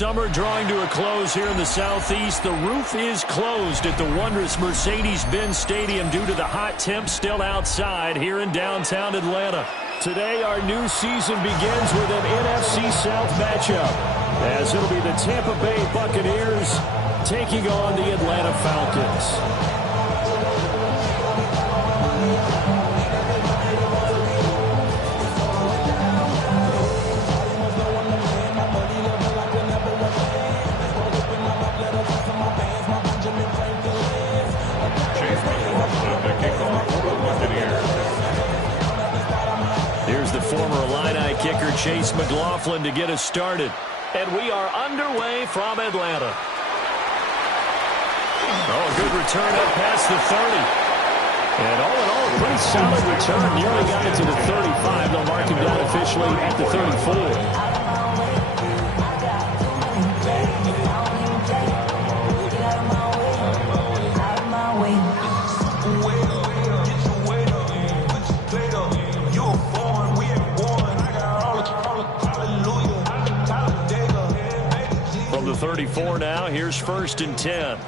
summer drawing to a close here in the Southeast. The roof is closed at the wondrous Mercedes-Benz Stadium due to the hot temps still outside here in downtown Atlanta. Today, our new season begins with an NFC South matchup, as it'll be the Tampa Bay Buccaneers taking on the Atlanta Falcons. Here's the former Illini kicker Chase McLaughlin to get us started. And we are underway from Atlanta. Oh, a good return up past the 30. And all in all, a pretty solid return. Nearly got it to the 35. They'll mark him down officially at the 34. From the 34 now, here's 1st and 10.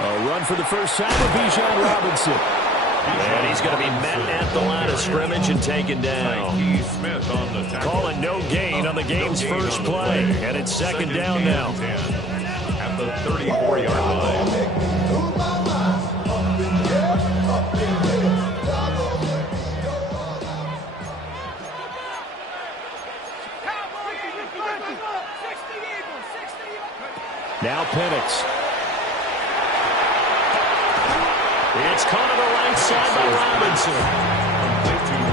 A run for the first time with Bijan Robinson. And he's going to be met at the line of scrimmage and taken down. Calling no gain on the game's first play. And it's 2nd down now. At the 34-yard line. Now Penix. It's caught on the right side by Robinson.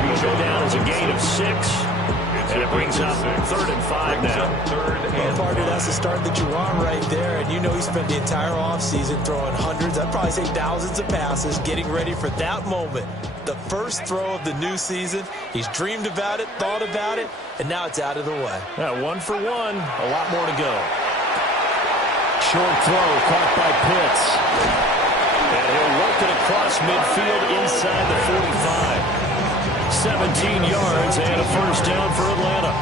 Will go down as a gain of 6. And it brings up 3rd and 5 now. Well, partner, that's the start that you want right there. And you know he spent the entire offseason throwing hundreds, I'd probably say thousands of passes, getting ready for that moment. The first throw of the new season. He's dreamed about it, thought about it, and now it's out of the way. Yeah, 1 for 1. A lot more to go. Short throw caught by Pitts. And he'll work it across midfield inside the 45. 17 yards and a 1st down for Atlanta.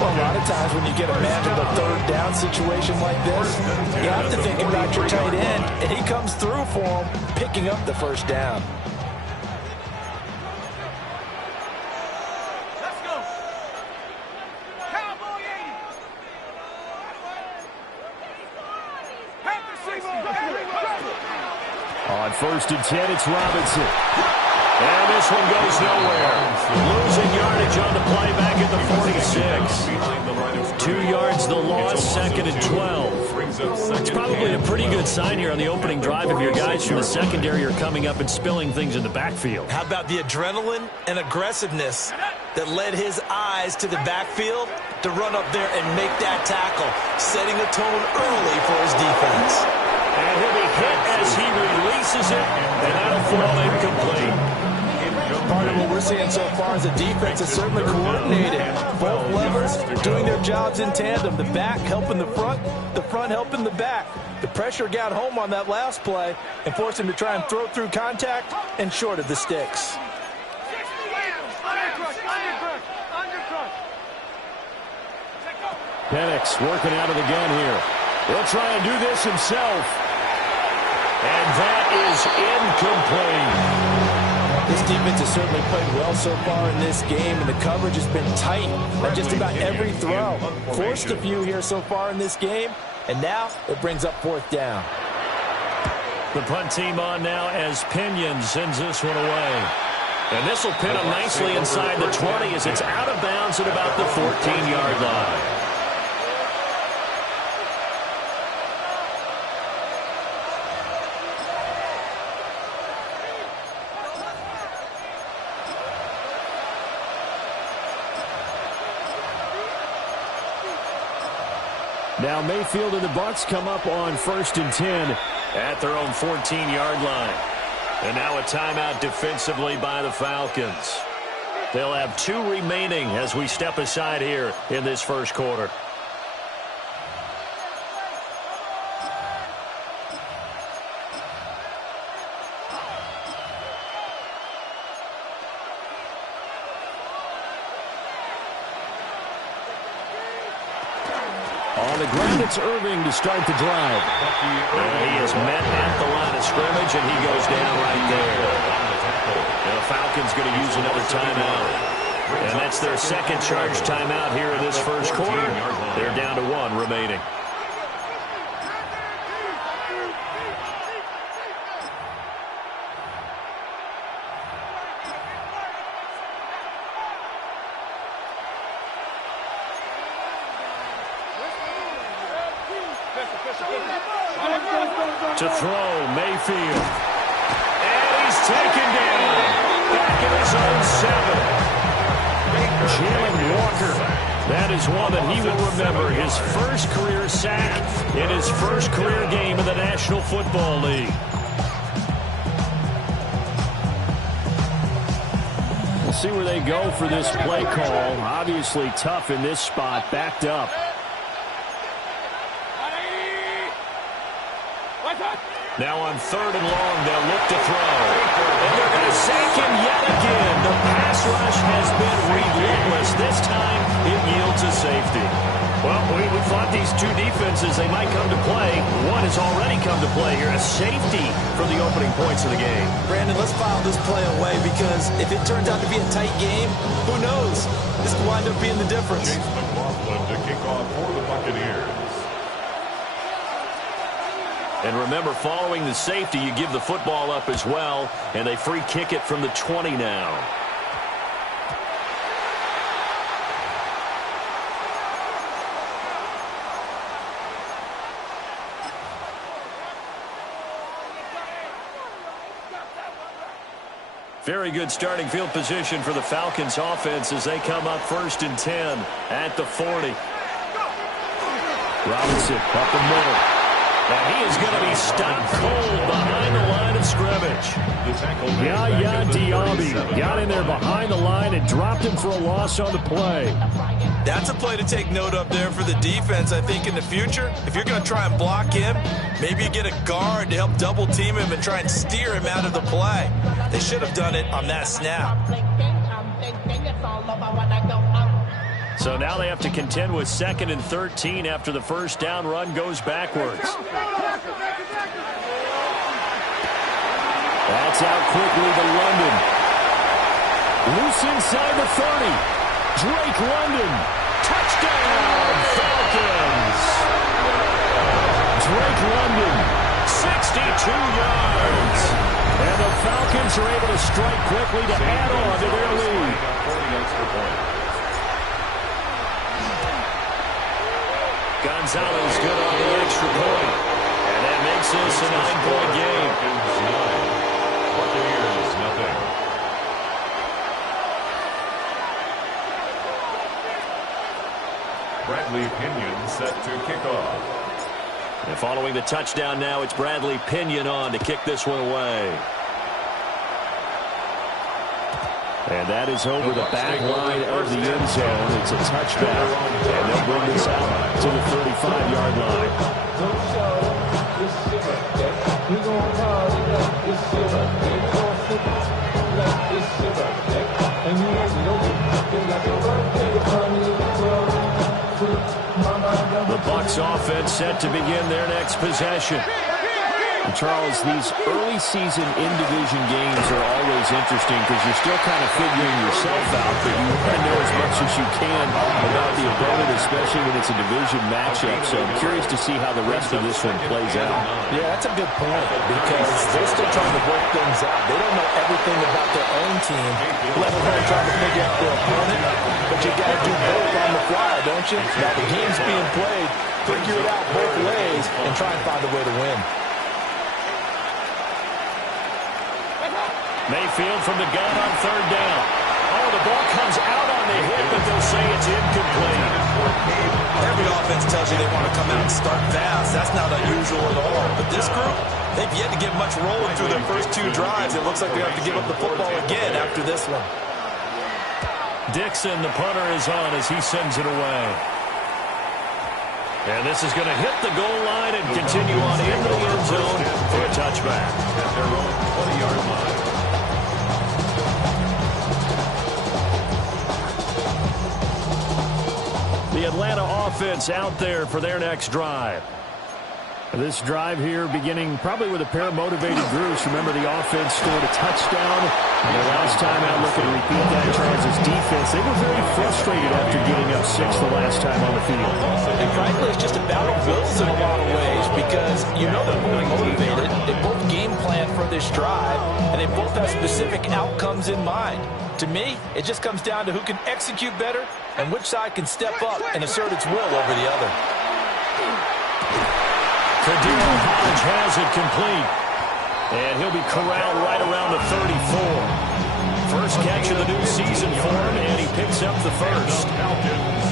Well, a lot of times when you get a manageable 3rd down situation like this, you have to think about your tight end, and he comes through for him, picking up the 1st down. On 1st and 10, it's Robinson. And this one goes nowhere. Losing yardage on the play back at the 46. 2 yards the loss, 2nd and 12. It's probably a pretty good sign here on the opening drive if your guys from the secondary are coming up and spilling things in the backfield. How about the adrenaline and aggressiveness that led his eyes to the backfield to run up there and make that tackle, setting a tone early for his defense. And he'll be hit as he releases it, and that'll fall incomplete. Part of what we're seeing so far is the defense is certainly coordinated. Both levers doing their jobs in tandem. The back helping the front helping the back. The pressure got home on that last play and forced him to try and throw through contact and short of the sticks. Penix working out of the gun here. He'll try and do this himself. And that is incomplete. This defense has certainly played well so far in this game, and the coverage has been tight on just about every throw. Forced a few here so far in this game, and now it brings up 4th down. The punt team on now as Pinion sends this one away. And this will pin him nicely inside the 20 as it's out of bounds at about the 14-yard line. Now Mayfield and the Bucs come up on 1st and 10 at their own 14-yard line. And now a timeout defensively by the Falcons. They'll have 2 remaining as we step aside here in this first quarter. On the ground, it's Irving to start the drive. He is met at the line of scrimmage, and he goes down right there. And the Falcons going to use another timeout. And that's their second charge timeout here in this first quarter. They're down to 1 remaining. To throw, Mayfield. And he's taken down. Back in his own 7. Jalen Walker. That is one that he will remember. His first career sack in his first career game in the National Football League. We'll see where they go for this play call. Obviously tough in this spot, backed up. Now on 3rd and long, they'll look to throw. And they're going to sack him yet again. The pass rush has been relentless. This time, it yields a safety. Well, we thought these two defenses, they might come to play. One has already come to play here. A safety for the opening points of the game. Brandon, let's file this play away because if it turns out to be a tight game, who knows? This could wind up being the difference. Chase McLaughlin to kick off for the Buccaneers. And remember, following the safety, you give the football up as well, and they free kick it from the 20 now. Very good starting field position for the Falcons offense as they come up 1st and 10 at the 40. Robinson up the middle. And he is going to be stopped cold behind the line of scrimmage. Yaya Diaby got in there behind the line and dropped him for a loss on the play. That's a play to take note of there for the defense. I think in the future, if you're going to try and block him, maybe you get a guard to help double team him and try and steer him out of the play. They should have done it on that snap. So now they have to contend with 2nd and 13 after the first down run goes backwards. That's out quickly to London. Loose inside the 30. Drake London. Touchdown, Falcons. Drake London, 62 yards. And the Falcons are able to strike quickly to add on to their lead. Gonzalez good on the extra point. And that makes this a 9-point game. Buccaneers, nothing. Bradley Pinion set to kick off. And following the touchdown now, it's Bradley Pinion on to kick this one away. And that is over the back line of the end zone. It's a touchback. And they'll bring this out to the 35-yard line. The Bucs offense set to begin their next possession. And Charles, these early season in-division games are always interesting because you're still kind of figuring yourself out, but you want to know as much as you can about the opponent, especially when it's a division matchup. So I'm curious to see how the rest of this one plays out. Yeah, that's a good point because they're still trying to work things out. They don't know everything about their own team, let alone trying to figure out their opponent. But you got to do both on the fly, don't you? Now the game's being played, figure it out both ways, and try and find a way to win. Mayfield from the gun on 3rd down. Oh, the ball comes out on the hit, but they'll say it's incomplete. Every offense tells you they want to come out and start fast. That's not unusual at all. But this group, they've yet to get much rolling through their first 2 drives. It looks like they have to give up the football again after this one. Dixon, the punter, is on as he sends it away. And this is going to hit the goal line and continue on into the end zone for a touchback. At their own 20-yard line. The the Atlanta offense out there for their next drive. This drive here beginning probably with a pair of motivated groups. Remember, the offense scored a touchdown. And the last time out, looking to repeat that Chargers defense, they were very frustrated after getting up 6 the last time on the field. And frankly, it's just a battle of wills in a lot of ways because you know they're both motivated. They both game plan for this drive, and they both have specific outcomes in mind. To me, it just comes down to who can execute better and which side can step up and assert its will over the other. Kadeem Hodge has it complete. And he'll be corralled right around the 34. First catch of the new season for him, and he picks up the first. Falcons,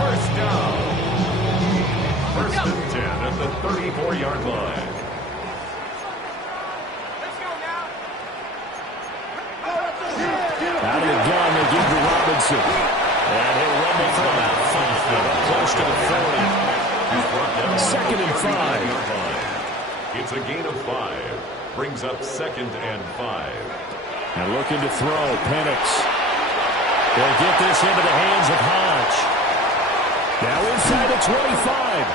first down. First and 10 at the 34-yard line. Out of the gun, they give to Robinson. And he'll run it for about 5, close to the 40. Second and 5. It's a gain of 5. Brings up 2nd and 5. And looking to throw, Penix. They'll get this into the hands of Hodge. Now inside the 25.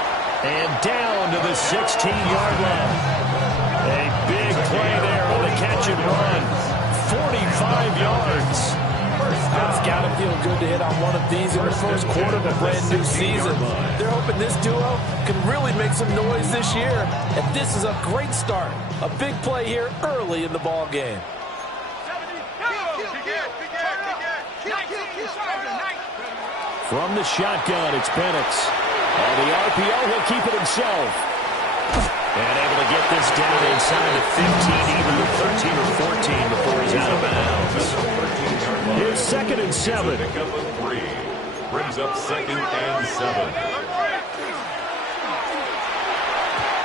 And down to the 16-yard line. A big play there on the catch and run. 45 yards. It's got to feel good to hit on one of these in the first quarter of a brand new season. They're hoping this duo can really make some noise this year. And this is a great start. A big play here early in the ball game. From the shotgun, it's Penix. On the RPO, he'll keep it himself. And able to get this down inside the 15, even the 13 or 14 before he's out of bounds. Here's 2nd and 7. Pick up a 3. Brings up 2nd and 7.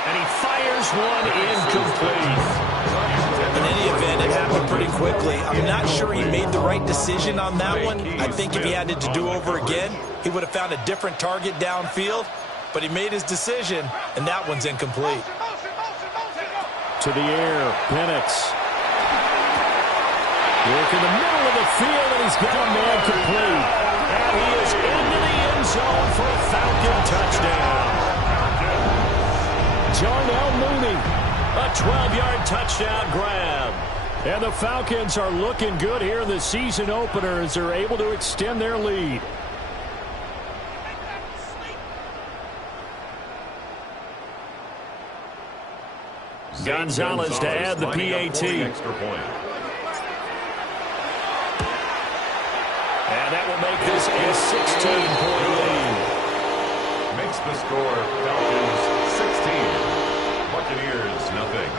And he fires one incomplete. In any event, it happened pretty quickly. I'm not sure he made the right decision on that one. I think if he had it to do over again, he would have found a different target downfield. But he made his decision, and that one's incomplete. To the air, Penix. Look in the middle of the field, and he's got a man complete. And he is into the end zone for a Falcon touchdown. Darnell Mooney, a 12-yard touchdown grab. And the Falcons are looking good here in the season opener as they're able to extend their lead. Gonzalez to add the PAT. Extra point. And that will make this a 16-point lead. Makes the score Falcons 16. Buccaneers nothing.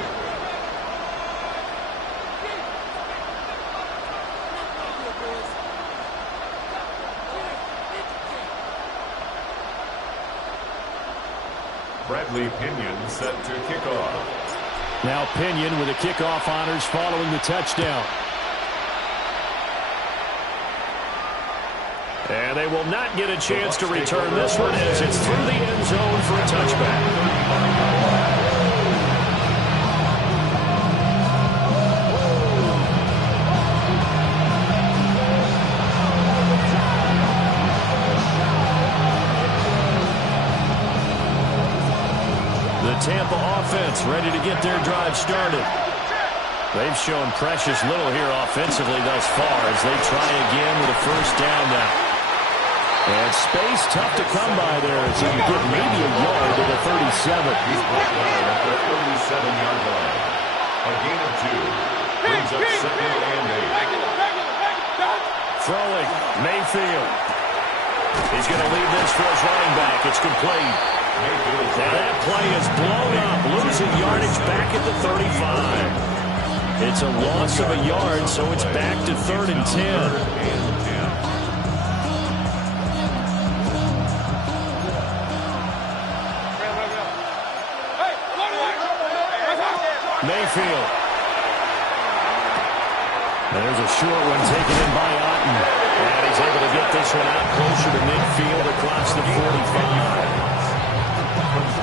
Bradley Pinion set to kick off. Now Pinion with the kickoff honors following the touchdown. And they will not get a chance to return this one as it's through the end zone for a touchback. Tampa offense ready to get their drive started. They've shown precious little here offensively thus far as they try again with a first down now. And space tough to come by there as he can get maybe a yard to the 37. He's brought down at the 37-yard line. A gain of 2. Brings up 2nd and 8. Throwing, Mayfield. He's going to leave this for his running back. It's complete. Now that play is blown up, losing yardage back at the 35. It's a loss of a yard, so it's back to 3rd and 10. Mayfield. There's a short one taken in by Otten. And he's able to get this one out closer to midfield across the 45.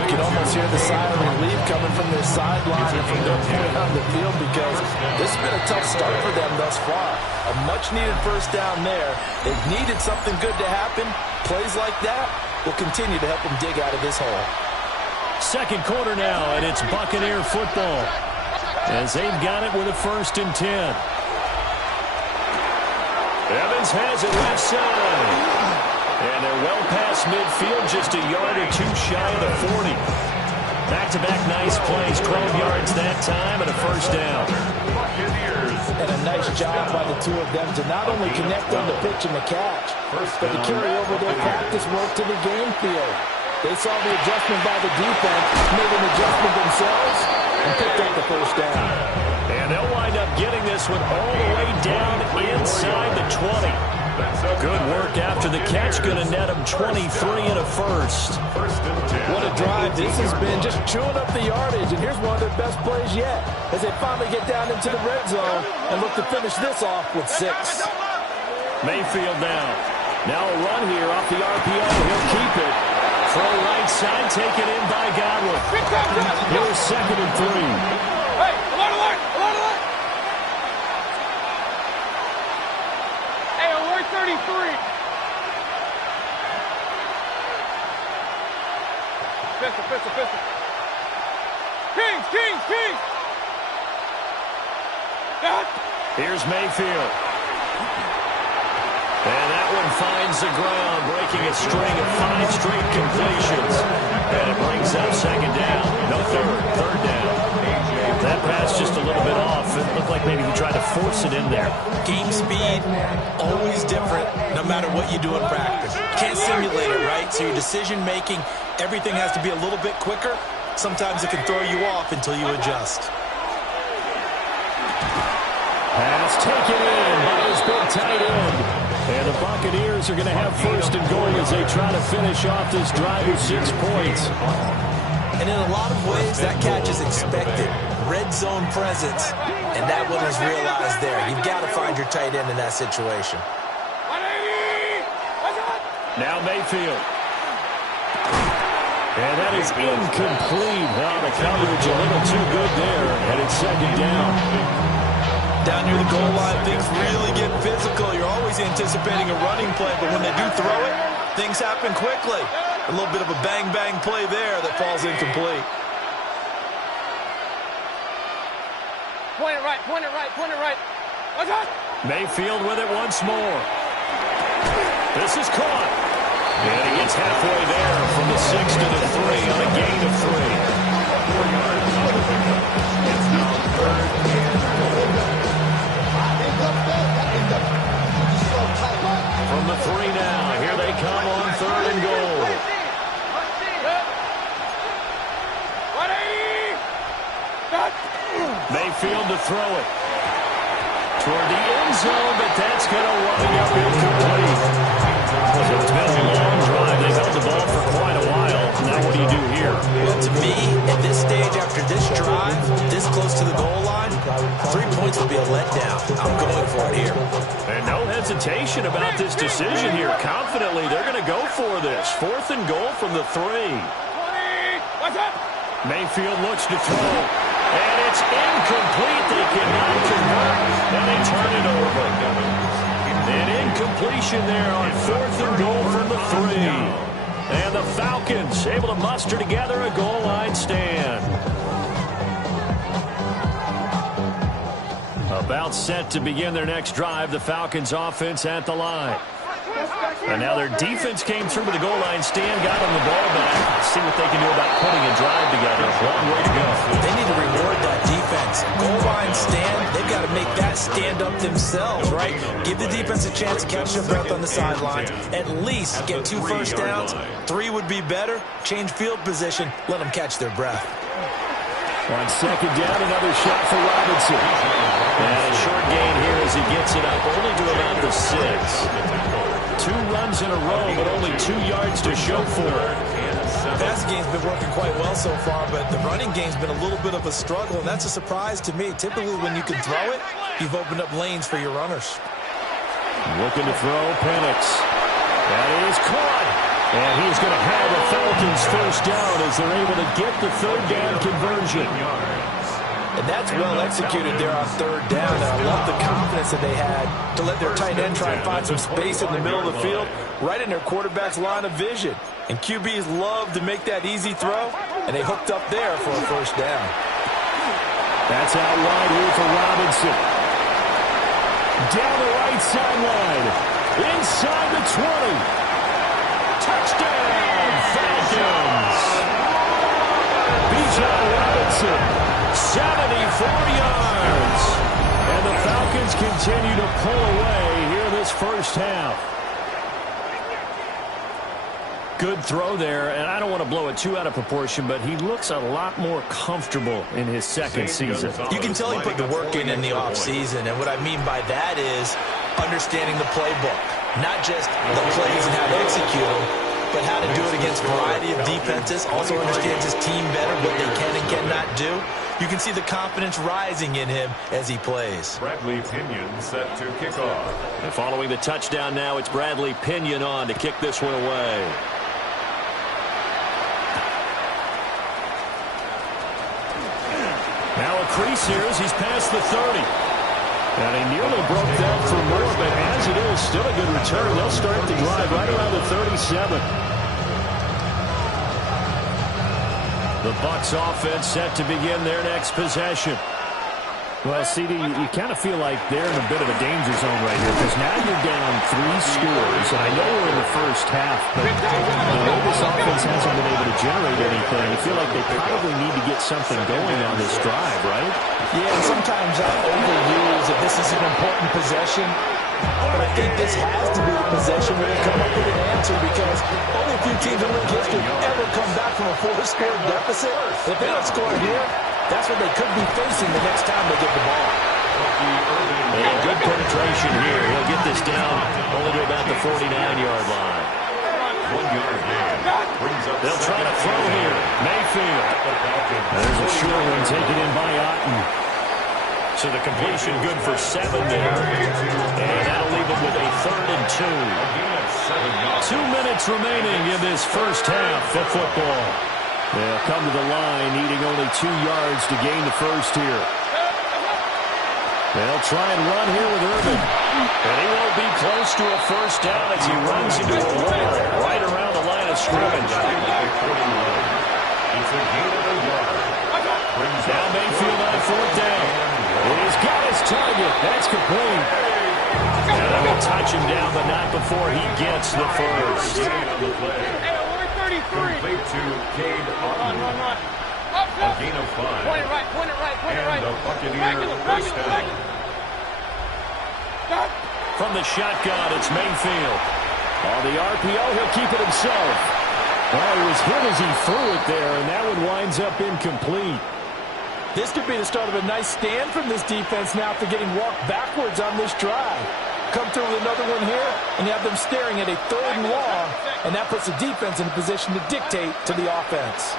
You can almost hear the sigh of relief coming from their sideline and from their point on the field because this has been a tough start for them thus far. A much-needed first down there. They've needed something good to happen. Plays like that will continue to help them dig out of this hole. Second quarter now, and it's Buccaneer football as they've got it with a 1st and 10. Evans has it left side. And they're well past midfield, just a yard or two shy of the 40. Back-to-back nice plays, 12 yards that time, and a 1st down. And a nice job by the two of them to not only connect on the pitch and the catch, but to carry over their practice work to the game field. They saw the adjustment by the defense, made an adjustment themselves, and picked up the 1st down. And they'll wind up getting this one all the way down inside the 20. Good work after the catch, going to net them 23 and a 1st. What a drive this has been, just chewing up the yardage, and here's one of their best plays yet, as they finally get down into the red zone and look to finish this off with 6. Mayfield now. Now a run here off the RPO. He'll keep it. Throw right side, taken in by Godwin. Here's 2nd and 3. Hey, alert! Hey, alert 33. Pistol. Kings. Here's Mayfield. And that one finds the ground, breaking a string of 5 straight completions. And it brings up 2nd down. No third down. That pass just a little bit off. It looked like maybe he tried to force it in there. Game speed, always different, no matter what you do in practice. You can't simulate it, right? So your decision-making, everything has to be a little bit quicker. Sometimes it can throw you off until you adjust. Pass taken in by his big tight end. And the Buccaneers are going to have 1st and goal as they try to finish off this drive with 6 points. And in a lot of ways, that catch is expected. Red zone presence. And that one was realized there. You've got to find your tight end in that situation. Now Mayfield. And that is incomplete. Well, the coverage a little too good there. And it's 2nd down. Down near the goal line, things really get physical. You're always anticipating a running play, but when they do throw it, things happen quickly. A little bit of a bang-bang play there that falls incomplete. Point it right. Mayfield with it once more. This is caught. And he gets halfway there from the 6 to the 3 on a gain of 3. It's now 3rd and From the 3 now, here they come on 3rd and goal. Mayfield to throw it. Toward the end zone, but that's going to wind up incomplete. So it's been a long drive. They've held the ball for quite a while. Now what do you do here? Well, to me, at this stage, after this drive, this close to the goal line, 3 points would be a letdown. I'm going for it here. And no hesitation about this decision here. Confidently, they're going to go for this. 4th and goal from the 3. Mayfield looks to throw. And it's incomplete. They cannot convert. And they turn it over. An incompletion there on 4th and goal from the 3. And the Falcons able to muster together a goal line stand. About set to begin their next drive. The Falcons offense at the line. And now their defense came through with the goal line stand, got them the ball back. See what they can do about putting a drive together. Long way to go. They need to reward that defense. Goal line stand, they've got to make that stand up themselves, right? Give the defense a chance to catch their breath on the sidelines. At least get 2 first downs. 3 would be better. Change field position. Let them catch their breath. On 2nd down, another shot for Robinson. And a short gain here as he gets it up, only to about the 6. 2 runs in a row, but only 2 yards to show for it. The passing game's been working quite well so far, but the running game's been a little bit of a struggle, and that's a surprise to me. Typically, when you can throw it, you've opened up lanes for your runners. Looking to throw, Penix. That is caught. And he's going to have a Falcons 1st down as they're able to get the 3rd down conversion. And that's well executed there on third down. And I love the confidence that they had to let their tight end try and find some space in the middle of the field, right in their quarterback's line of vision. And QBs love to make that easy throw, and they hooked up there for a first down. That's out wide here for Robinson. Down the right sideline. Inside the 20. Touchdown, Falcons. Bijan Robinson, 74 yards. And the Falcons continue to pull away here this first half. Good throw there, and I don't want to blow it too out of proportion, but he looks a lot more comfortable in his second season. You can tell he put the work in the offseason, and what I mean by that is understanding the playbook. Not just the plays and how to execute them, but how to do it against a variety of defenses. Also understands his team better, what they can and cannot do. You can see the confidence rising in him as he plays. Bradley Pinion set to kick off. And following the touchdown now, it's Bradley Pinion on to kick this one away. Now a crease here as he's past the 30. And he nearly broke that for more, but as it is, still a good return. They'll start the drive right around the 37. The Bucs offense set to begin their next possession. Well, CD, you kind of feel like they're in a bit of a danger zone right here because now you're down 3 scores, and I know we're in the first half, but the way this offense hasn't been able to generate anything, I feel like they probably need to get something going on this drive, right? Yeah, and sometimes I overuse that this is an important possession, but I think this has to be the possession where they come up with an answer because only a few teams in league history ever come back from a 4-score deficit. If they don't score here, that's what they could be facing the next time they get the ball. And good penetration here. He'll get this down only to about the 49-yard line. 1 yard gain. They'll try to throw here. Mayfield. There's a short one taken in by Otten. So the completion good for 7 there. And that'll leave them with a 3rd and 2. 2 minutes remaining in this first half of football. They'll come to the line, needing only 2 yards to gain the first here. They'll try and run here with Urban. And he won't be close to a first down as he runs into a wall right around the line of scrimmage. Now Mayfield on 4th down. He's got his target. That's complete. And they will touch him down, but not before he gets the first. Complete to Cade Otton. A gain of 5. Point it right, point it right, point it right. And the Buccaneer first down. From the shotgun, it's Mayfield. On the RPO, he'll keep it himself. Well, he was hit as he threw it there, and that one winds up incomplete. This could be the start of a nice stand from this defense now after getting walked backwards on this drive. Come through with another one here, and you have them staring at a 3rd and long, and that puts the defense in a position to dictate to the offense.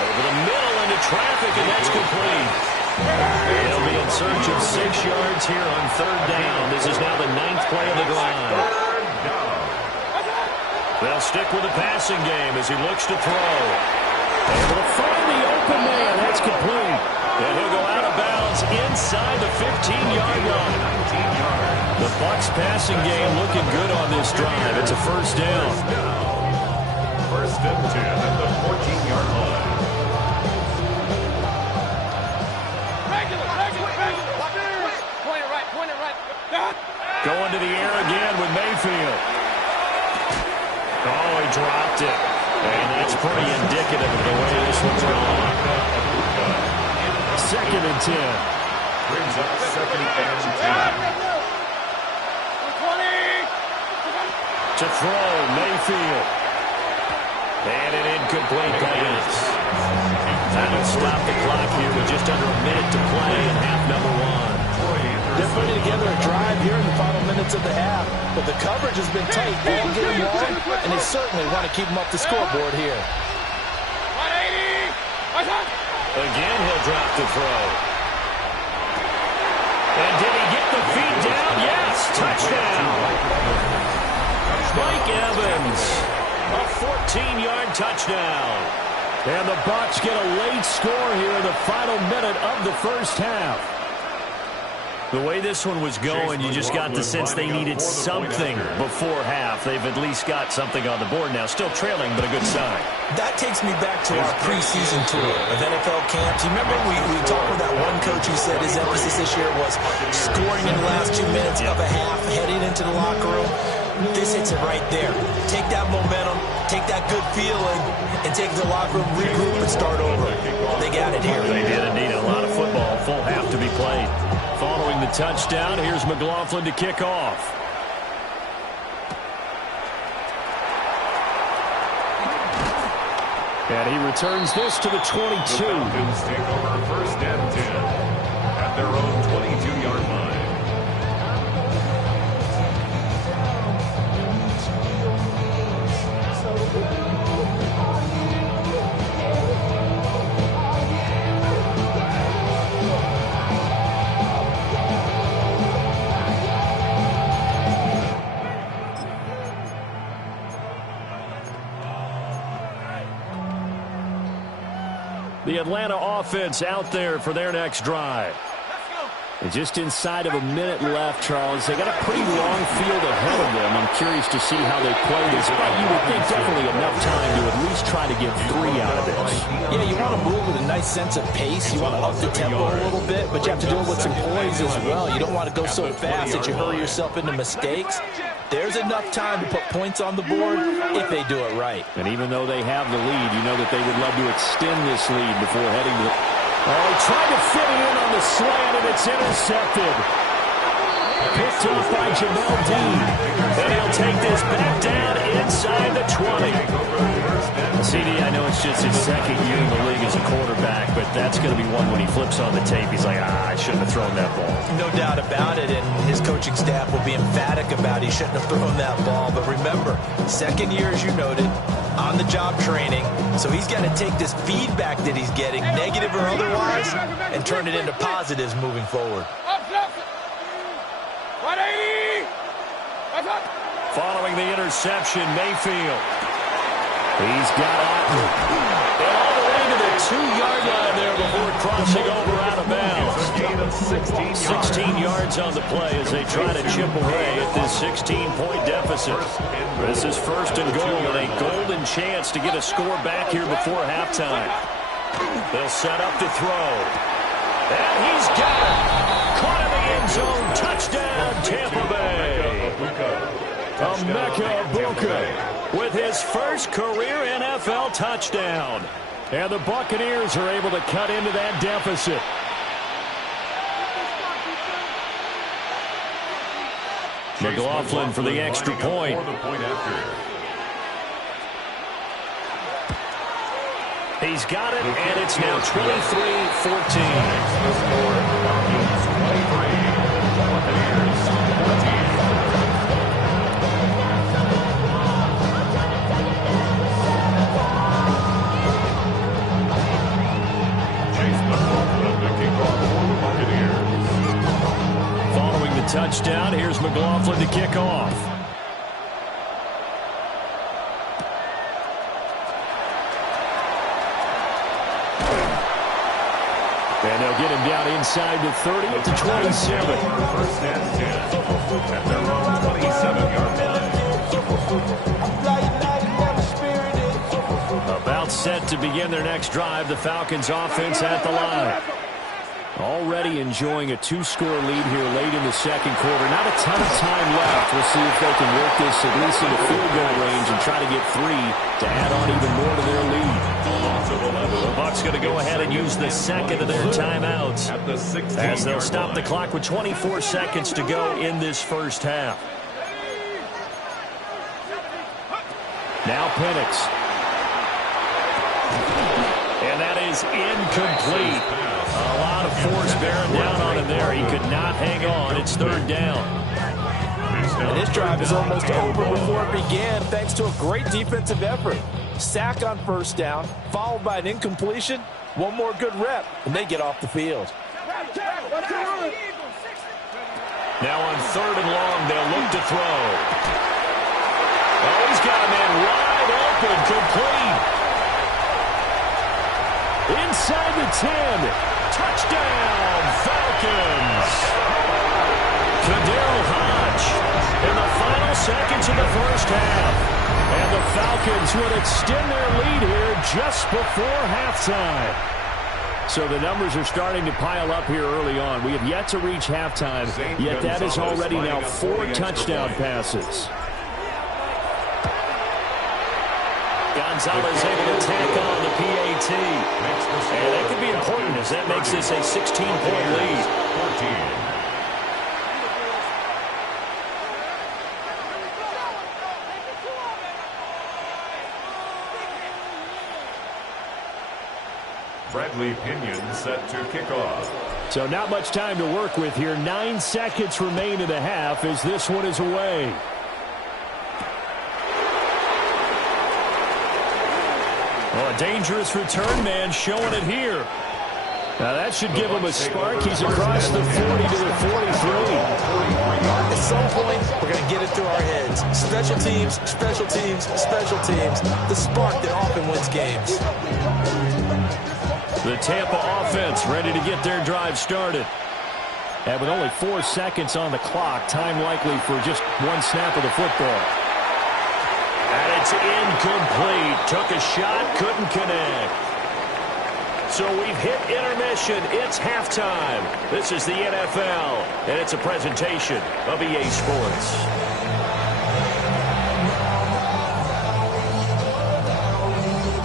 Over the middle into traffic, and that's complete. They'll be in search of 6 yards here on 3rd down. This is now the 9th play of the drive. They'll stick with the passing game as he looks to throw. Able to find the open man. That's complete. And he'll go out of bounds inside the 15-yard line. The Bucs passing game looking good on this drive. It's a first down. 1st and 10 at the 14-yard line. Going to the air again with Mayfield. Oh, he dropped it. And that's pretty indicative of the way this one's gone. 2nd and 10. Brings up 2nd and 10. To throw, Mayfield. And an incomplete pass. That'll stop the clock here with just under a minute to play in half number 1. They're putting together a drive here in the final minutes of the half, but the coverage has been tight all game long, and they certainly want to keep them up the scoreboard here. Again, he'll drop the throw. And did he get the feet down? Yes, touchdown. Mike Evans, a 14-yard touchdown. And the Bucs get a late score here in the final minute of the first half. The way this one was going, you just got the sense they needed something before half. They've at least got something on the board now. Still trailing, but a good sign. That takes me back to our preseason tour of NFL camps. You remember we talked with that one coach who said his emphasis this year was scoring in the last 2 minutes of a half, heading into the locker room. This hits it right there. Take that momentum, take that good feeling, and take the locker room, regroup, and start over. They got it here. They did indeed. A lot of football, full half to be played. Following the touchdown, here's McLaughlin to kick off. And he returns this to the 22. The Falcons take over first and 10 at their own 22-yard line. The Atlanta offense out there for their next drive. And just inside of a minute left, Charles. They got a pretty long field ahead of them. I'm curious to see how they play this, but you would think definitely enough time to at least try to get 3 out of this. Yeah, you want to move with a nice sense of pace. You want to up the tempo a little bit, but you have to do it with some poise as well. You don't want to go so fast that you hurry yourself into mistakes. There's enough time to put points on the board if they do it right. And even though they have the lead, you know that they would love to extend this lead before heading to the... Oh, he tried to fit it in on the slant, and it's intercepted. Picked off by Jamel Dean. And he'll take this back down inside the 20. CD, I know it's just his second year in the league as a quarterback, but that's going to be one when he flips on the tape. He's like, I shouldn't have thrown that ball. No doubt about it, and his coaching staff will be emphatic about he shouldn't have thrown that ball. But remember, second year, as you noted, on-the-job training, so he's got to take this feedback that he's getting, negative or otherwise, and turn it into positives moving forward. Following the interception, Mayfield. He's got Otten. And all the way to the 2-yard line there before crossing over out of bounds. 16 yards on the play as they try to chip away at this 16-point deficit. This is first and goal, and a golden chance to get a score back here before halftime. They'll set up to throw. And he's got it. Caught in the end zone. Touchdown, Tampa Bay. Emeka Egbuka with his first career NFL touchdown. And the Buccaneers are able to cut into that deficit. McLaughlin for the extra point. He's got it, and it's now 23-14. Touchdown. Here's McLaughlin to kick off. And they'll get him down inside the 30 to 27. First and 10 at their own 27-yard line. About set to begin their next drive. The Falcons offense at the line. Already enjoying a 2-score lead here late in the second quarter. Not a ton of time left. We'll see if they can work this at least in the field goal range and try to get 3 to add on even more to their lead. The Bucs going to go ahead and use the second of their timeouts as they'll stop the clock with 24 seconds to go in this first half. Now Penix. And that is incomplete. A lot of force bearing down on him there. He could not hang on. It's third down. And this drive is almost over before it began thanks to a great defensive effort. Sack on first down, followed by an incompletion. One more good rep, and they get off the field. Now on third and long, they'll look to throw. Oh, he's got a man wide open, complete. Inside the 10. Touchdown, Falcons. KhaDarel Hodge in the final seconds of the first half. And the Falcons would extend their lead here just before halftime. So the numbers are starting to pile up here early on. We have yet to reach halftime, yet that is already now 4 touchdown passes. Gonzalez able to tack on the PAT. And that could be important as that makes this a 16-point lead. 14. Bradley Pinion set to kick off. So not much time to work with here. 9 seconds remain in the half as this one is away. Oh, a dangerous return man showing it here. Now that should give him a spark. He's across the 40 to the 43. At some point, we're going to get it through our heads. Special teams, special teams, special teams. The spark that often wins games. The Tampa offense ready to get their drive started. And with only 4 seconds on the clock, time likely for just one snap of the football. And it's incomplete. Took a shot, couldn't connect. So we've hit intermission. It's halftime. This is the NFL, and it's a presentation of EA Sports.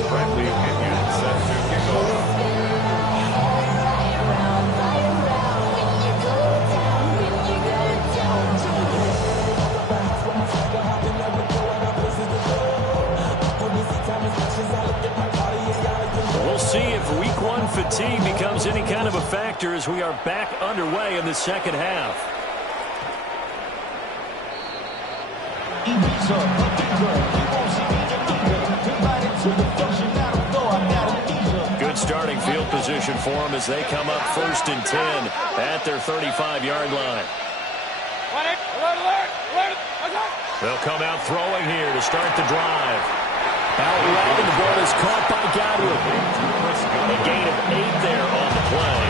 Bradley Pinion set to kick off. We'll see if Week 1 fatigue becomes any kind of a factor as we are back underway in the second half. Good starting field position for them as they come up 1st and 10 at their 35-yard line. They'll come out throwing here to start the drive. Out wide, the ball is caught by Godwin. A gain of 8 there on the play.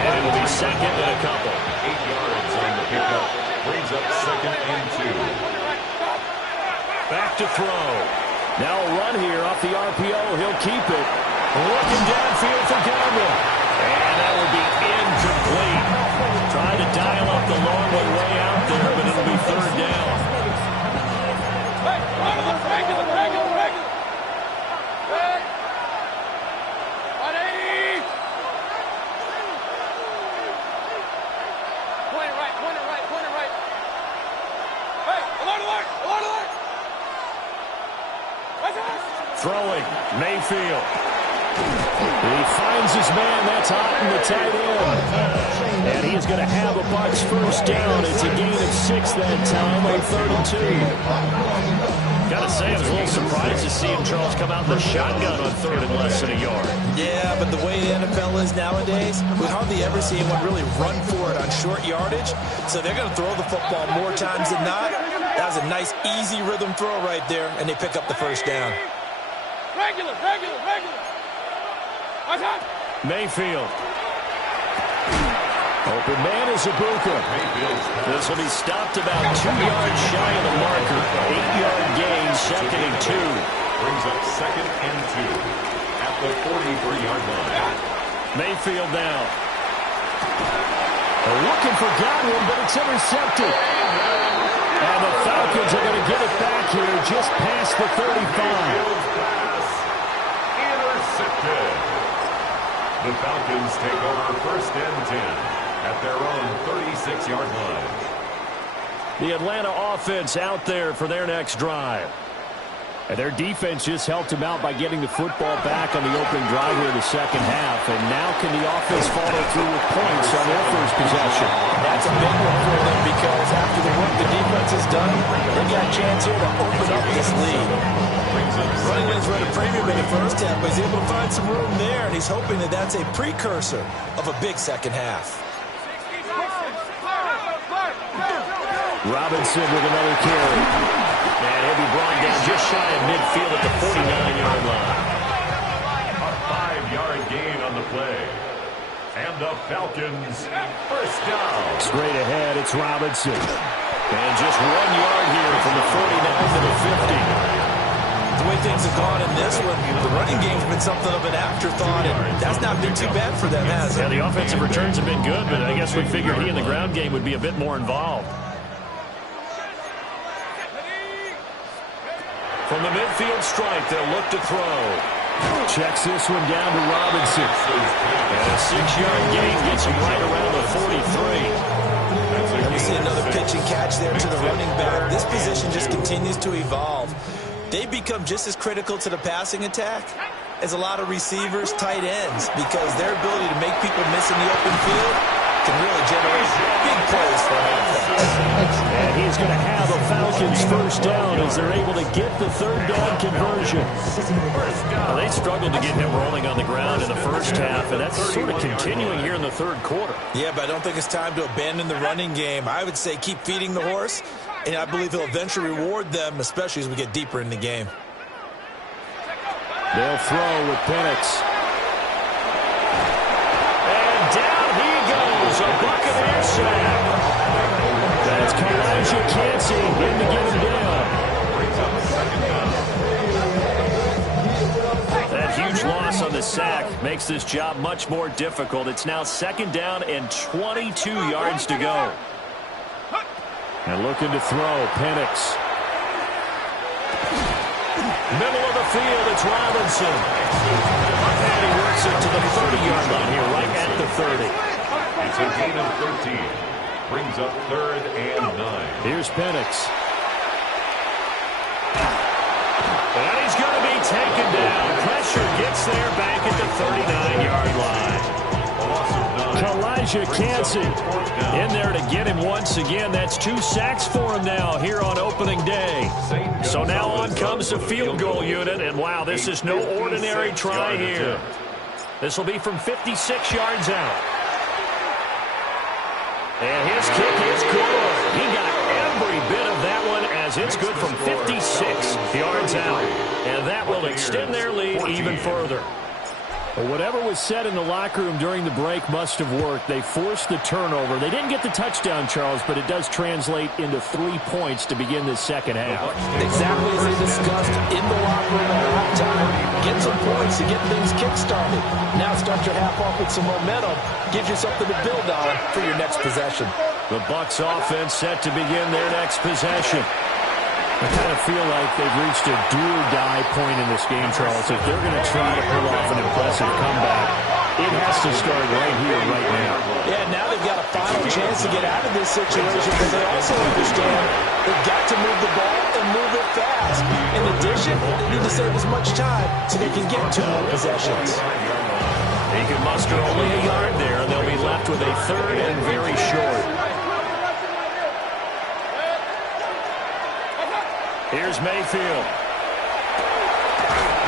And it will be second and a couple. 8 yards on the pickup. Brings up 2nd and 2. Back to throw. Now a run here off the RPO. He'll keep it. Looking downfield for Godwin. And that will be incomplete. Trying to dial up the long way out there, but it'll be 3rd down. Throwing, Mayfield. He finds his man. That's Otten, the tight end. And he is going to have a Bucs first down. It's a gain of 6 that time on 3rd and 2. Got to say, I was a little surprised to see him, Charles, come out in the shotgun on 3rd and less than a yard. Yeah, but the way the NFL is nowadays, we hardly ever see anyone really run for it on short yardage. So they're going to throw the football more times than not. That was a nice, easy rhythm throw right there, and they pick up the first down. Regular. Mayfield. Open man is Ibuka. This will be stopped about 2 yards shy of the marker. 8-yard gain, 2nd and 2. Brings up 2nd and 2 at the 43-yard line. Mayfield now. They're looking for Godwin, but it's intercepted. And the Falcons are going to get it back here just past the 35. Intercepted. The Falcons take over 1st and 10 at their own 36-yard line. The Atlanta offense out there for their next drive. And their defense just helped them out by getting the football back on the opening drive here in the second half. And now can the offense follow through with points on their first possession? That's a big one for them because after the work the defense has done, they got a chance here to open up this lead. Running Wins read a premium in the first half, but he's able to find some room there, and he's hoping that that's a precursor of a big second half. Robinson with another carry. And he'll be brought down just shy of midfield at the 49-yard line. A 5-yard And the Falcons, first down. Straight ahead, it's Robinson. And just 1 yard here from the 49 to the 50. The way things have gone in this one, the running game's been something of an afterthought, and that's not been too bad for them, has it? Yeah, the offensive returns have been good, but I guess we figured he in the ground game would be a bit more involved. From the midfield stripe, they'll look to throw. Checks this one down to Robinson. And a 6-yard gain gets him right around the 43. And we see another pitch and catch there to the running back. This position just continues to evolve. They've become just as critical to the passing attack as a lot of receivers, tight ends, because their ability to make people miss in the open field can really generate big plays for an offense. And he's going to have a Falcons first down as they're able to get the third down conversion. Well, they struggled to get him rolling on the ground in the first half, and that's sort of continuing here in the third quarter. Yeah, but I don't think it's time to abandon the running game. I would say keep feeding the horse, and I believe he'll eventually reward them, especially as we get deeper in the game. They'll throw with Penix. And down he goes, a Buccaneer sack. That's Kalijah Kancey in to get him down. That huge loss on the sack makes this job much more difficult. It's now 2nd down and 22 yards to go. And looking to throw, Penix. Middle of the field, it's Robinson. And he works it to the 30-yard line here, right at the 30. It's a gain of 13. Brings up 3rd and 9. Here's Penix. And he's going to be taken down. Pressure gets there back at the 39-yard line. Kalijah Kancey in there to get him once again. That's 2 sacks for him now here on opening day. So now on comes the field goal unit. And wow, this is no ordinary try here. This will be from 56 yards out. And his kick is good. He got every bit of that one as it's good from 56 yards out. And that will extend their lead even further. Well, whatever was said in the locker room during the break must have worked. They forced the turnover. They didn't get the touchdown, Charles, but it does translate into 3 points to begin this second half. Exactly as they discussed in the locker room at halftime. Get some points to get things kick-started. Now start your half off with some momentum. Gives you something to build on for your next possession. The Bucs offense set to begin their next possession. I kind of feel like they've reached a do-or-die point in this game, Charles. If they're going to try to pull off an impressive comeback, it has to start right here, right now. Yeah, now they've got a final chance to get out of this situation, but they also understand they've got to move the ball and move it fast. In addition, they need to save as much time so they can get 2 more possessions. He can muster only a yard there, and they'll be left with a 3rd and very short. Here's Mayfield.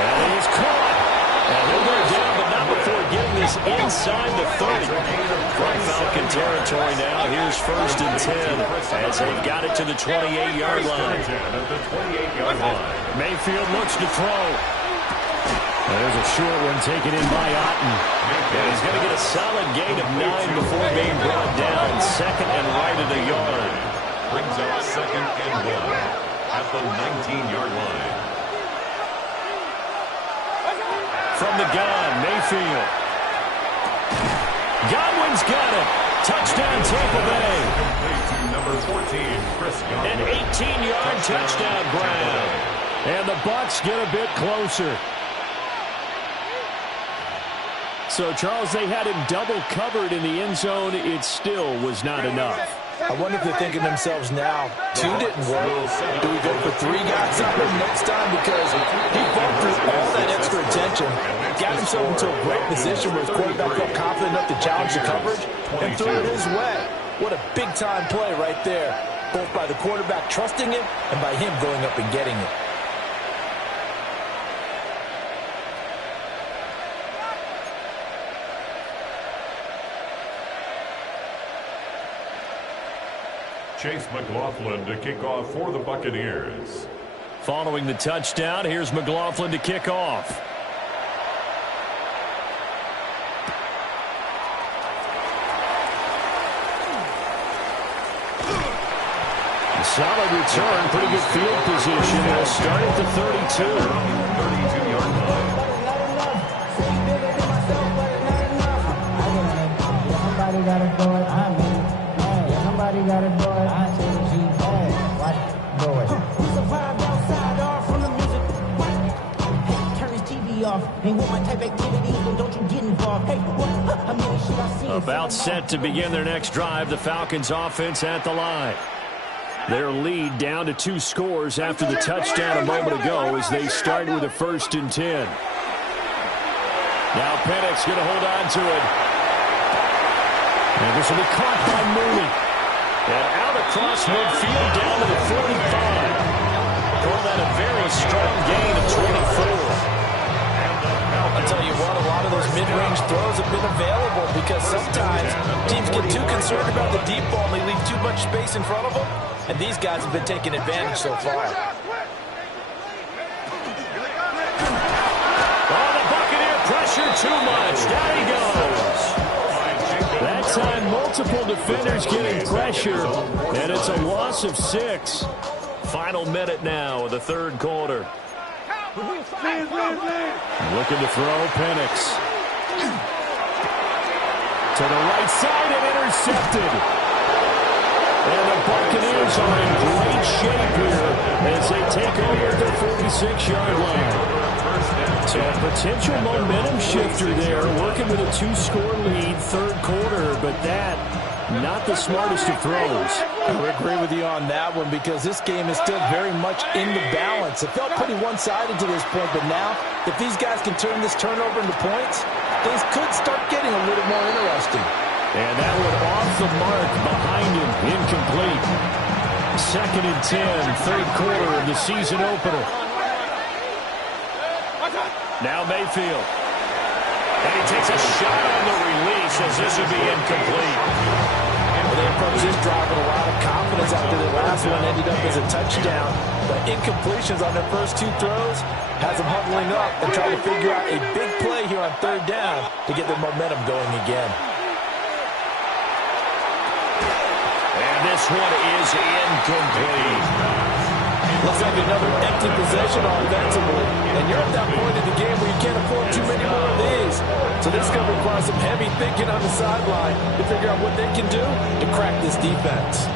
And he's caught. And he'll go down, but not before getting this inside the 30. From Falcon territory now. Here's 1st and 10 as they've got it to the 28-yard line. Mayfield looks to throw. There's a short one taken in by Otten. And he's going to get a solid gain of 9 before being brought down. 2nd and right at a yard. Brings up 2nd and 1. At the 19-yard line. From the gun, Mayfield. Godwin's got it. Touchdown, Tampa Bay. Number 14, Chris Godwin. An 18-yard touchdown grab. And the Bucs get a bit closer. So, Charles, they had him double covered in the end zone. It still was not enough. I wonder if they're thinking to themselves now, 2 didn't work. Do we go for 3 guys on him next time? Because he fought through all that extra attention, got himself into a great position where his quarterback felt confident enough to challenge the coverage and threw it his way. What a big-time play right there, both by the quarterback trusting him and by him going up and getting it. Chase McLaughlin to kick off for the Buccaneers. Following the touchdown, here's McLaughlin to kick off. solid return, pretty good field position. They'll start at the 32. 32-yard line. Somebody gotta do it. I mean, hey, somebody gotta do it. I say G, hey, watch, do it. We survived outside, all from the music. Hey, turn this TV off. Ain't with my type activities, so don't you get involved. Hey, what? How many should I see? About set to begin their next drive, the Falcons offense at the line. Their lead down to 2 scores after the touchdown a moment ago as they started with a 1st and 10. Now Penix going to hold on to it. And this will be caught by Mooney. And out across midfield down to the 45. Call that a very strong gain of 24. I'll tell you what, a lot of those mid-range throws have been available because sometimes teams get too concerned about the deep ball and they leave too much space in front of them. And these guys have been taking advantage so far. Oh, the Buccaneer pressure too much. Down he goes. That time, multiple defenders getting pressure, and it's a loss of 6. Final minute now of the 3rd quarter. Looking to throw, Penix. To the right side and intercepted. And the Buccaneers are in great shape here as they take over at their 46-yard line. So a potential momentum shifter there, working with a 2-score lead, 3rd quarter, but that, not the smartest of throws. I would agree with you on that one because this game is still very much in the balance. It felt pretty one-sided to this point, but now, if these guys can turn this turnover into points, things could start getting a little more interesting. And that one off the mark behind him, incomplete. 2nd and 10, 3rd quarter of the season opener. Now Mayfield. And he takes a shot on the release as this would be incomplete. Well, they approached this drive with a lot of confidence after the last one ended up as a touchdown. But incompletions on their first 2 throws has them huddling up and trying to figure out a big play here on 3rd down to get their momentum going again. And this one is incomplete. Looks like another empty possession offensively. And you're at that point in the game where you can't afford too many more of these. So this is going to require some heavy thinking on the sideline to figure out what they can do to crack this defense.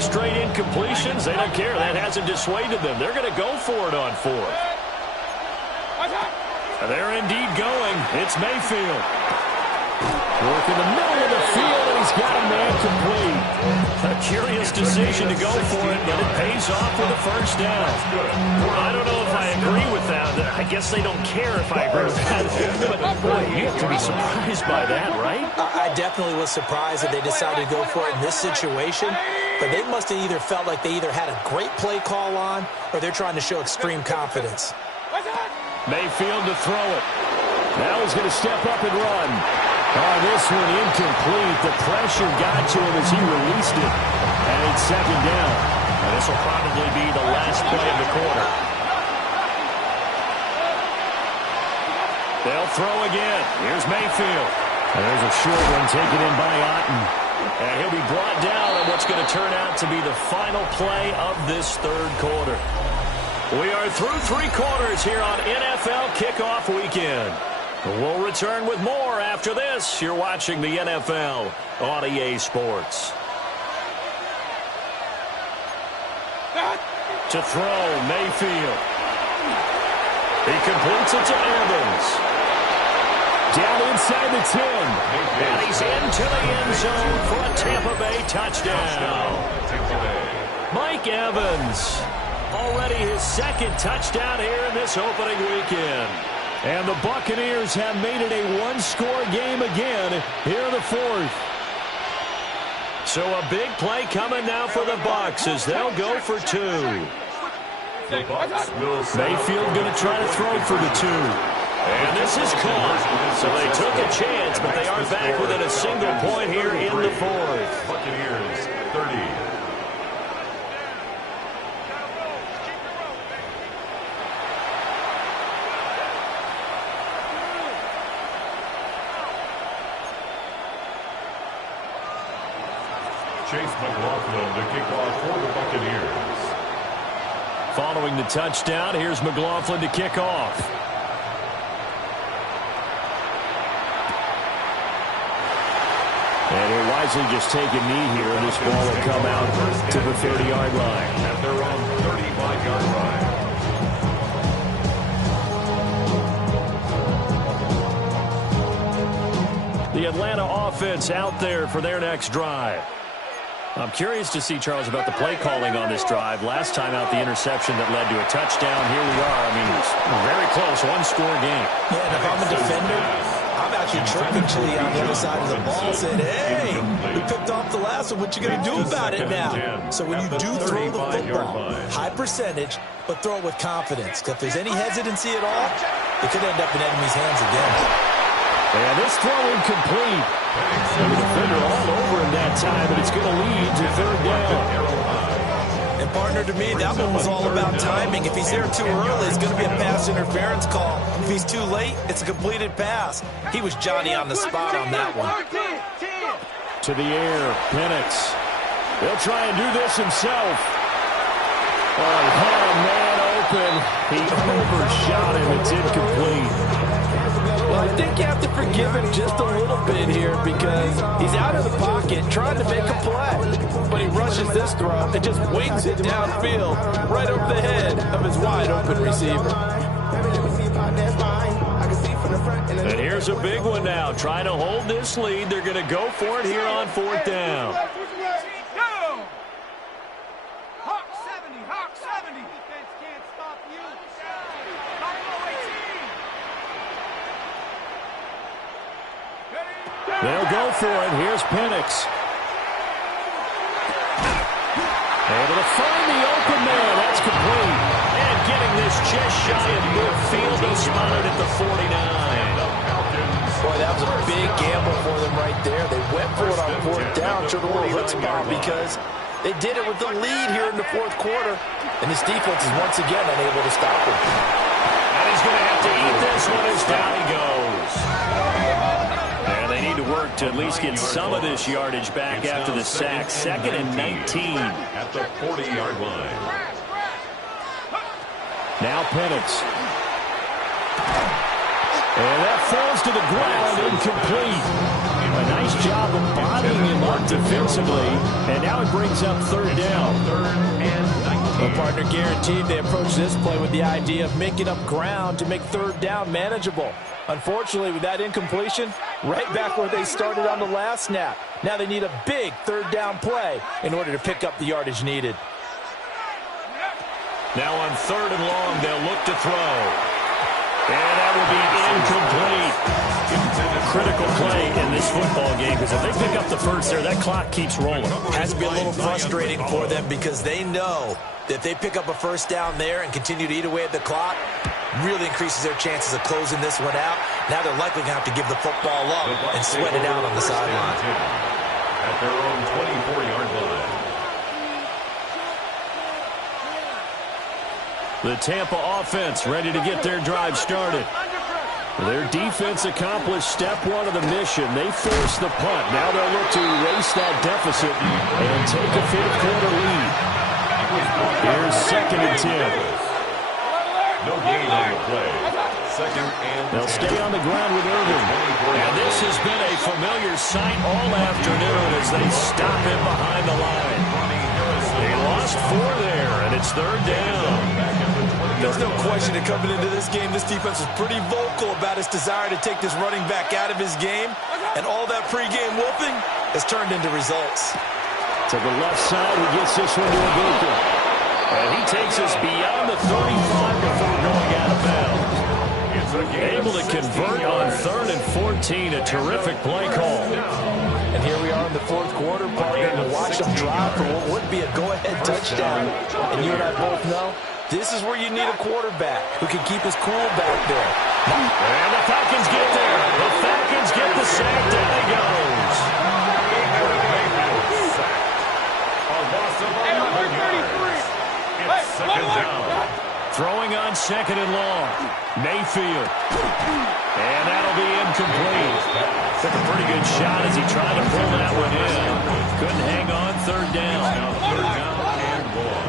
Straight incompletions, they don't care. That hasn't dissuaded them. They're going to go for it on 4th. They're indeed going. It's Mayfield. Working the middle of the field, and he's got a man complete. A curious decision to go for it, but it pays off with a 1st down. I don't know if I agree with that. I guess they don't care if I agree with that. But, boy, you have to be surprised by that, right? I definitely was surprised that they decided to go for it in this situation. But they must have either felt like they either had a great play call on or they're trying to show extreme confidence. Mayfield to throw it. Now he's going to step up and run. Oh, this one incomplete. The pressure got to him as he released it. And it's 2nd down. And this will probably be the last play of the quarter. They'll throw again. Here's Mayfield. And there's a short one taken in by Otten. And he'll be brought down on what's going to turn out to be the final play of this 3rd quarter. We are through 3 quarters here on NFL Kickoff Weekend. We'll return with more after this. You're watching the NFL on EA Sports. To throw, Mayfield. He completes it to Evans. Down inside the 10. And he's into the end zone for a Tampa Bay touchdown. Mike Evans, already his 2nd touchdown here in this opening weekend. And the Buccaneers have made it a 1-score game again here in the 4th. So a big play coming now for the Bucs as they'll go for 2. Mayfield going to try to throw for the 2. And this is caught. So they took a chance, but they are back within a single point here in the 4th. Buccaneers 30. Chase McLaughlin to kick off for the Buccaneers. Following the touchdown, here's McLaughlin to kick off. And he'll wisely just take a knee here, and this ball will come out to the 30-yard line. At their own 35-yard line. The Atlanta offense out there for their next drive. I'm curious to see, Charles, about the play calling on this drive. Last time out, the interception that led to a touchdown. Here we are. I mean, it's very close, one-score game. Yeah, and if I'm a defender, I'm actually tripping Chili on the other side of the ball saying, hey, we picked off the last one. What you going to do about it now? So when you do throw the football, high percentage, but throw it with confidence. If there's any hesitancy at all, it could end up in enemy's hands again. And this throw incomplete. And the defender all over him that time, but it's going to lead to third down. And partner, to me, that one was all about timing. If he's there too early, it's going to be a pass interference call. If he's too late, it's a completed pass. He was Johnny on the spot on that one. To the air, Penix. He'll try and do this himself. Oh, he had a man open. He overshot him. It's incomplete. Well, I think you have to forgive him just a little bit here because he's out of the pocket trying to make a play. But he rushes this throw and just wings it downfield right over the head of his wide-open receiver. And here's a big one now. Trying to hold this lead. They're going to go for it here on fourth down. Hawk 70, Hawk 70. Defense can't stop you. They'll go for it. Here's Penix. Able to find the open man. That's complete. And getting this just shy of midfield. He's spotted at the 49. Boy, that was a big gamble for them right there. They went for it on fourth down, showed a little chutzpah because they did it with the lead here in the fourth quarter. And this defense is once again unable to stop him. And he's going to have to eat this one as down he goes. And they need to work to at least get some of this yardage back after the sack. 2nd and 19. At the 40-yard line. Now Penix. And that falls to the ground, incomplete. A nice job of bodying him up defensively. And now it brings up third down. Well, partner, guaranteed they approach this play with the idea of making up ground to make third down manageable. Unfortunately, with that incompletion, right back where they started on the last snap. Now they need a big third down play in order to pick up the yardage needed. Now on 3rd and long, they'll look to throw. And that will be incomplete. A critical play in this football game because if they pick up the first there, that clock keeps rolling. Has to be a little frustrating for them because they know that if they pick up a first down there and continue to eat away at the clock, really increases their chances of closing this one out. Now they're likely going to have to give the football up and sweat it out on the sideline. At their own 24-yard line. The Tampa offense ready to get their drive started. Their defense accomplished step one of the mission. They forced the punt. Now they'll look to erase that deficit and take a fourth quarter lead. Here's 2nd and 10. No gain on the play. 2nd and 10. They'll stay on the ground with Irvin. And this has been a familiar sight all afternoon as they stop him behind the line. They lost 4 there, and it's third down. There's no question that coming into this game, this defense was pretty vocal about its desire to take this running back out of his game. And all that pregame wolfing has turned into results. To the left side, he gets this one to Ibuka. And he takes us beyond the 35 before going out of bounds. Able to convert on 3rd and 14. A terrific play call. And here we are in the fourth quarter, partner, to watch them drive for what would be a go-ahead touchdown. And you and I both know this is where you need a quarterback who can keep his cool back there. And the Falcons get there. The Falcons get the sack. Down he goes. A loss of 11 yards. It's 2nd down. Throwing on 2nd and long. Mayfield. And that'll be incomplete. Took a pretty good shot as he tried to pull that one in. Couldn't hang on. Third down.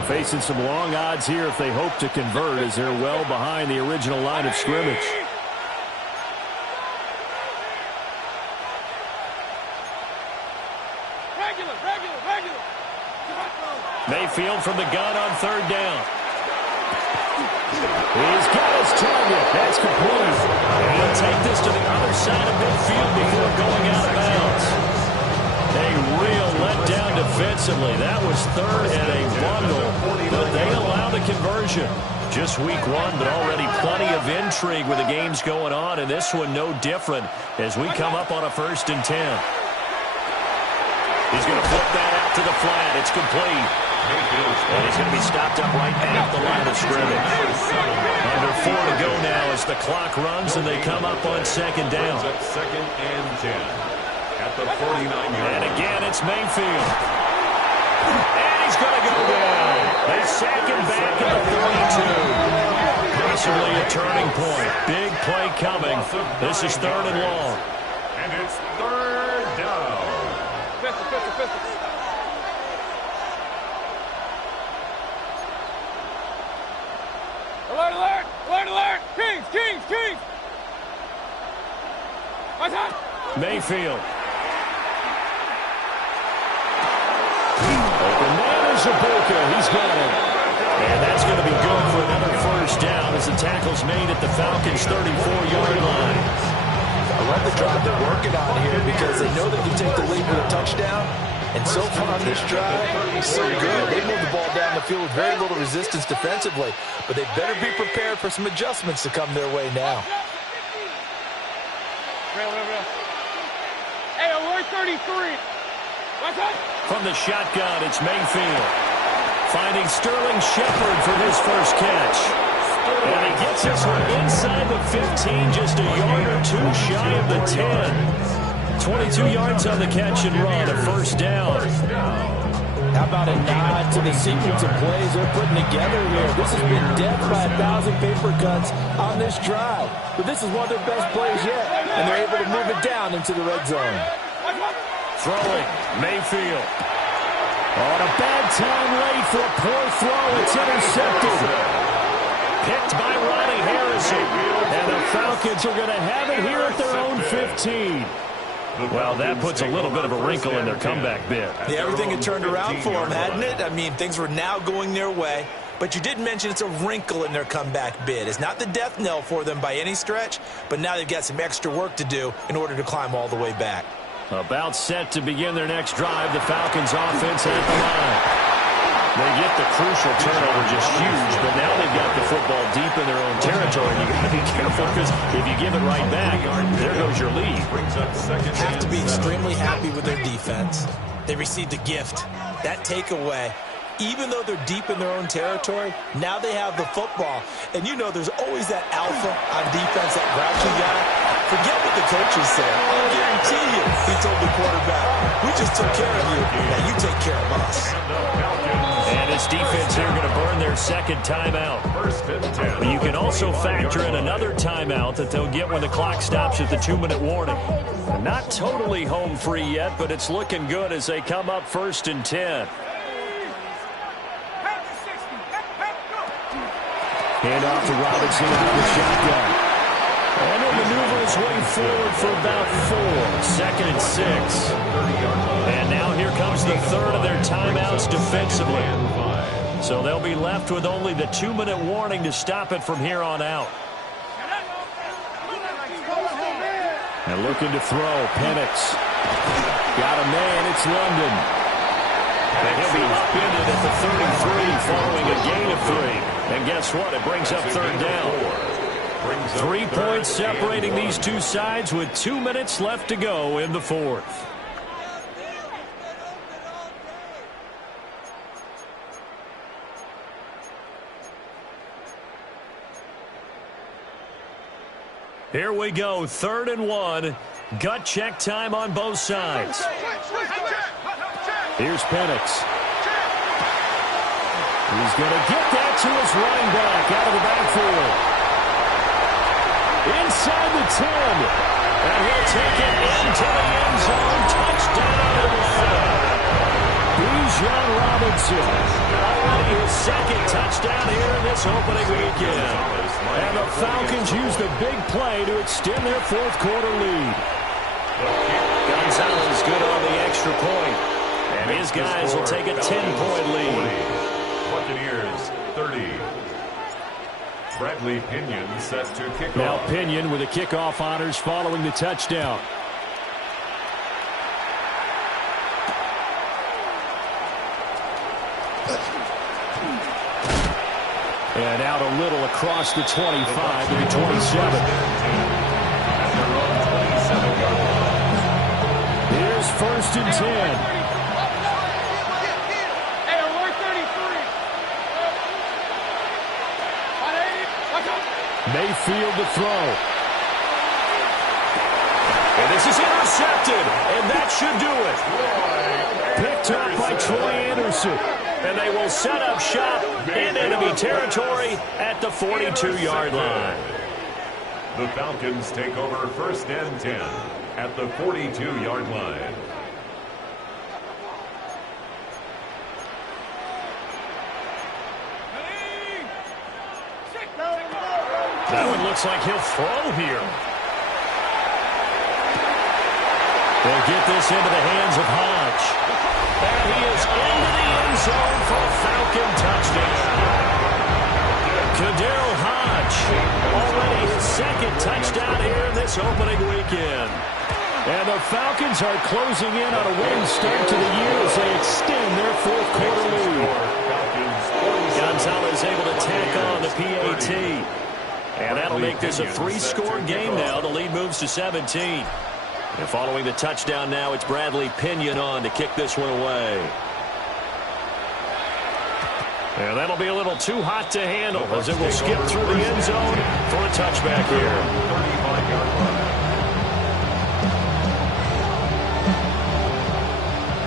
Facing some long odds here if they hope to convert, as they're well behind the original line of scrimmage. Mayfield from the gun on third down. He's got his target. That's complete. And he'll take this to the other side of midfield before going out of bounds. A real letdown defensively. That was third and a bundle. But they allow the conversion. Just week one, but already plenty of intrigue with the games going on. And this one no different as we come up on a 1st and 10. He's going to flip that out to the flat. It's complete. And he's going to be stopped up right at the line of scrimmage. Under 4 to go now as the clock runs and they come up on 2nd down. 2nd and 10 at the 49-yard. And again, it's Mayfield. And he's going to go down. They sack him back at the 42. Possibly a turning point. Big play coming. This is 3rd and long. And it's 3rd down. Pistol. Alert! Kings! What's up? Mayfield. Open man is Ibuka. He's got it. And that's going to be good for another 1st down as the tackle's made at the Falcons' 34-yard line. I love the drive they're working on here because they know they can take the lead with a touchdown. And so far on this drive, he's so good. They move the ball down the field with very little resistance defensively. But they better be prepared for some adjustments to come their way now. Real. Hey, alert 33. What's up? From the shotgun, it's Mayfield. Finding Sterling Shepard for his first catch. And he gets this one inside the 15, just a yard or two shy of the 10. 22 yards on the catch and run, a 1st down. How about a nod to the sequence of plays they're putting together here? This has been death by 1,000 paper cuts on this drive. But this is one of their best plays yet, and they're able to move it down into the red zone. Throwing, Mayfield. On a bad time late for a poor throw. It's intercepted. Picked by Ronnie Harrison. And the Falcons are going to have it here at their own 15. Well, that puts a little bit of a wrinkle in their comeback bid. Yeah, everything had turned around for them, hadn't it? I mean, things were now going their way. But you did mention it's a wrinkle in their comeback bid. It's not the death knell for them by any stretch, but now they've got some extra work to do in order to climb all the way back. About set to begin their next drive, the Falcons offense at the line. They get the crucial turnover, just huge, but now they've got the football deep in their own territory. You've got to be careful because if you give it right back, there goes your lead. Have to be extremely happy with their defense. They received a gift. That takeaway, even though they're deep in their own territory, now they have the football. And you know there's always that alpha on defense, that grouchy guy. Forget what the coaches say. I guarantee you, he told the quarterback, we just took care of you. Now you take care of us. And this defense here going to burn their 2nd timeout. But you can also factor in another timeout that they'll get when the clock stops at the 2-minute warning. Not totally home free yet, but it's looking good as they come up 1st and 10. Hand off to Robinson out of the shotgun. And he'll maneuver his way forward for about 4. 2nd and 6. And now here comes the 3rd of their timeouts defensively. So they'll be left with only the 2-minute warning to stop it from here on out. And looking to throw, Penix. Got a man, it's London. And he'll be upended at the 33 following a gain of 3. And guess what? It brings up 3rd down. 3 points separating these two sides with 2 minutes left to go in the 4th. Here we go, 3rd and 1. Gut check time on both sides. Here's Penix. He's going to get that to his running back out of the backfield. inside the 10. And he'll take it into the end zone. Touchdown in the field. Bijan Robinson, already his second touchdown here in this opening weekend. And the Falcons use the big play to extend their fourth quarter lead. Gonzalez good on the extra point. And his guys will take a 10-point lead. Buccaneers 30. Bradley Pinion set to kick Now off. Pinion with the kickoff honors following the touchdown. And out a little across the 25 to the 27. Here's 1st and 10. Mayfield to throw. And this is intercepted, and that should do it. Picked up by Troy Anderson. And they will set up shop in enemy territory at the 42-yard line. The Falcons take over 1st and 10 at the 42-yard line. That one looks like he'll throw here. They'll get this into the hands of Hodge. And he is into the end zone for a Falcon touchdown. Kadarius Hodge, already his second touchdown here in this opening weekend. And the Falcons are closing in on a winning start to the year as they extend their fourth quarter lead. Gonzalez able to tack on the PAT. And that'll make this a 3-score game now. The lead moves to 17. And following the touchdown now, it's Bradley Pinion on to kick this one away. And that'll be a little too hot to handle as it will skip through the end zone for a touchback here. 35-yard line.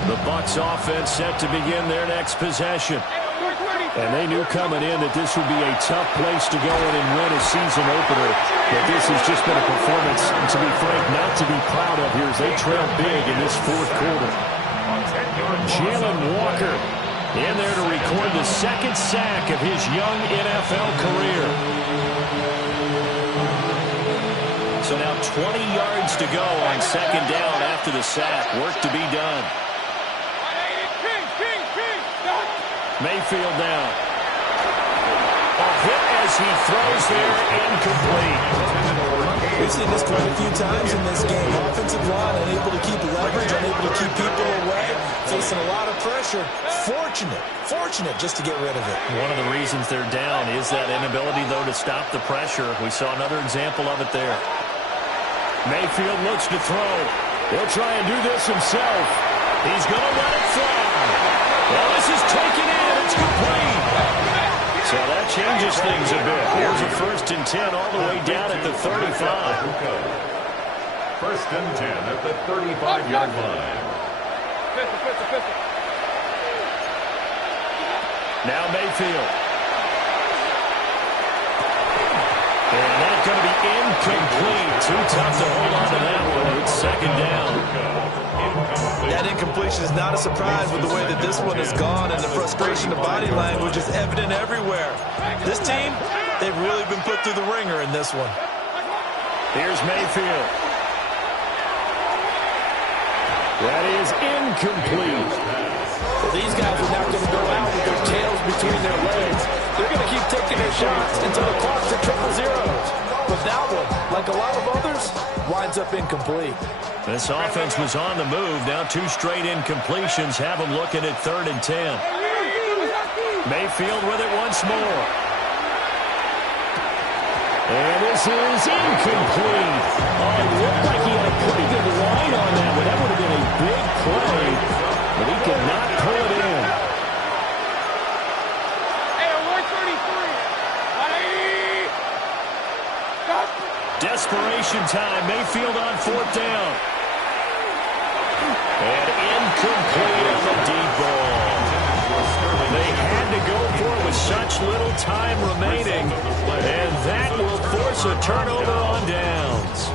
The Bucs offense set to begin their next possession. And they knew coming in that this would be a tough place to go in and win a season opener. But this has just been a performance, and to be frank, not to be proud of here as they trail big in this fourth quarter. Jalen Walker in there to record the second sack of his young NFL career. So now 20 yards to go on second down after the sack. Work to be done. Mayfield down. A hit as he throws there, incomplete. We've seen this quite a few times in this game. Offensive line unable to keep leverage, unable to keep people away, facing a lot of pressure. Fortunate just to get rid of it. One of the reasons they're down is that inability, though, to stop the pressure. We saw another example of it there. Mayfield looks to throw. He'll try and do this himself. He's going to let it fly. Well, this is taken in. It's complete. So that changes things a bit. Here's a 1st and 10 all the way down at the 35. 1st and 10 at the 35-yard line. Now Mayfield. And that's going to be incomplete. Too tough to hold on to that one. It's 2nd down. That incompletion is not a surprise with the way that this one has gone, and the frustration, the body language is evident everywhere. This team, they've really been put through the ringer in this one. Here's Mayfield. That is incomplete. Well, these guys are not going to go out with their tails between their legs. They're going to keep taking their shots until the clock's at 0-0. But that one, like a lot of others, winds up incomplete. This offense was on the move. Now 2 straight incompletions have them looking at 3rd and 10. Mayfield with it once more. And this is incomplete. Oh, it looked like he had a pretty good line on that one. That would have been a big play, but he could not pull it in. Desperation time. Mayfield on 4th down. And incomplete on the deep ball. They had to go for it with such little time remaining. And that will force force a turnover on downs.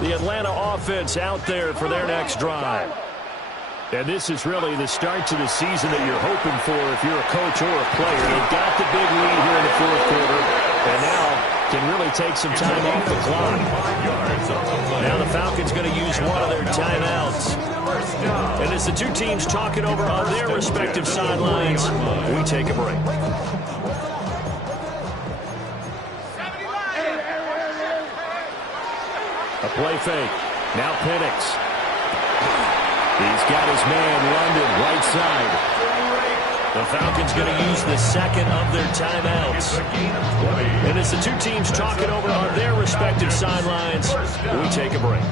The Atlanta offense out there for their next drive. And this is really the start to the season that you're hoping for if you're a coach or a player. They got the big lead here in the fourth quarter, and now can really take some time off the clock. Now the Falcons going to use one of their timeouts. And as the two teams talk it over on their respective sidelines, we take a break. A play fake. Now Penix. He's got his man London right side. The Falcons going to use the second of their timeouts. And as the two teams talk it over on their respective sidelines, we take a break.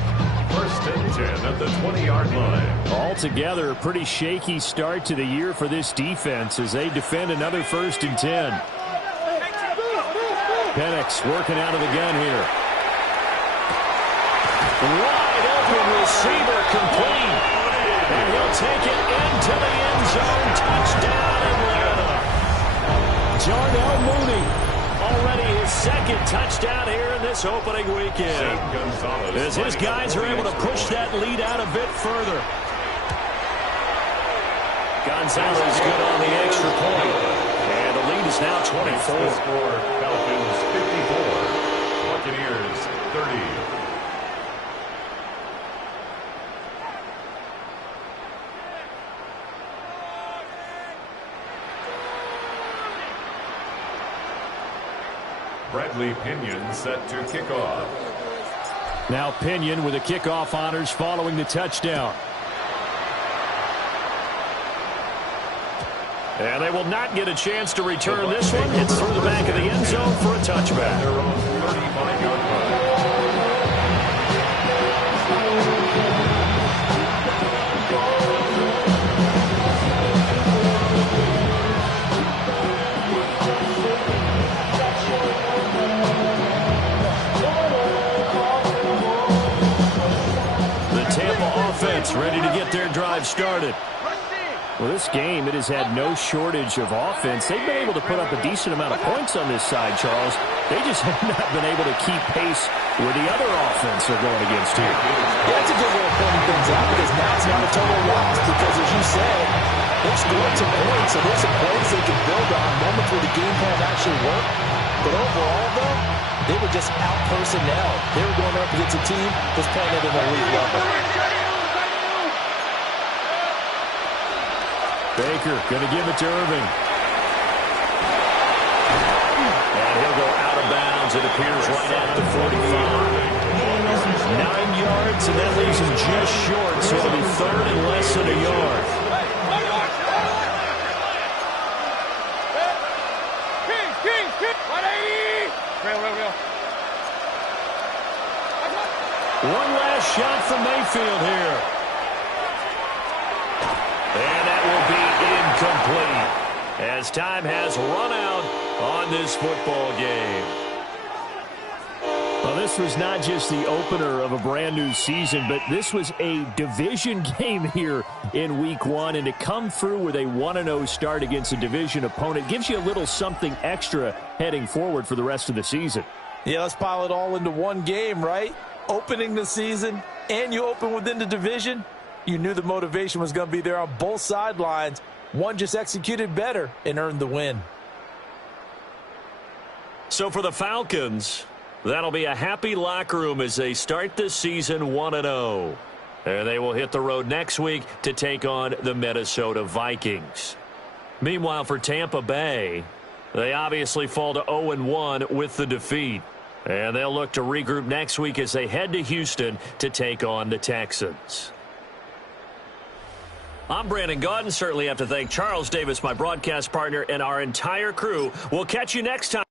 First and 10 at the 20-yard line. Altogether, a pretty shaky start to the year for this defense as they defend another 1st and 10. Penix working out of the gun here. Wide open receiver complete. And he'll take it into the end zone. Touchdown, Atlanta. Darnell Mooney, already his second touchdown here in this opening weekend. As his guys are able to push that lead out a bit further. Gonzalez good on the extra point. And the lead is now 24. Falcons 54. Buccaneers 30. Bradley Pinion set to kick off. Now Pinion with the kickoff honors following the touchdown. And they will not get a chance to return this one. It's through the back of the end zone for a touchback. Their own 35-yard line. Ready to get their drive started. Well, this game, it has had no shortage of offense. They've been able to put up a decent amount of points on this side, Charles. They just have not been able to keep pace with the other offense they're going against here. Yeah, that's a good way of pointing things out because now it's not a total loss because, as you said, they've scored some points, so there's some plays they can build on, moments where the game plan actually worked. But overall, though, they were just out personnel. They were going up against a team that's playing at an elite level. Baker going to give it to Irving. And he'll go out of bounds. It appears right at the 45. 9 yards, and that leaves him just short, so it'll be third and less than a yard. One last shot from Mayfield here. And that will be incomplete as time has run out on this football game. Well, this was not just the opener of a brand new season, but this was a division game here in week 1. And to come through with a 1-0 start against a division opponent gives you a little something extra heading forward for the rest of the season. Yeah, let's pile it all into one game, right? Opening the season, and you open within the division. You knew the motivation was going to be there on both sidelines. One just executed better and earned the win. So for the Falcons, that'll be a happy locker room as they start this season 1-0. And they will hit the road next week to take on the Minnesota Vikings. Meanwhile, for Tampa Bay, they obviously fall to 0-1 with the defeat. And they'll look to regroup next week as they head to Houston to take on the Texans. I'm Brandon Gaudin. Certainly have to thank Charles Davis, my broadcast partner, and our entire crew. We'll catch you next time.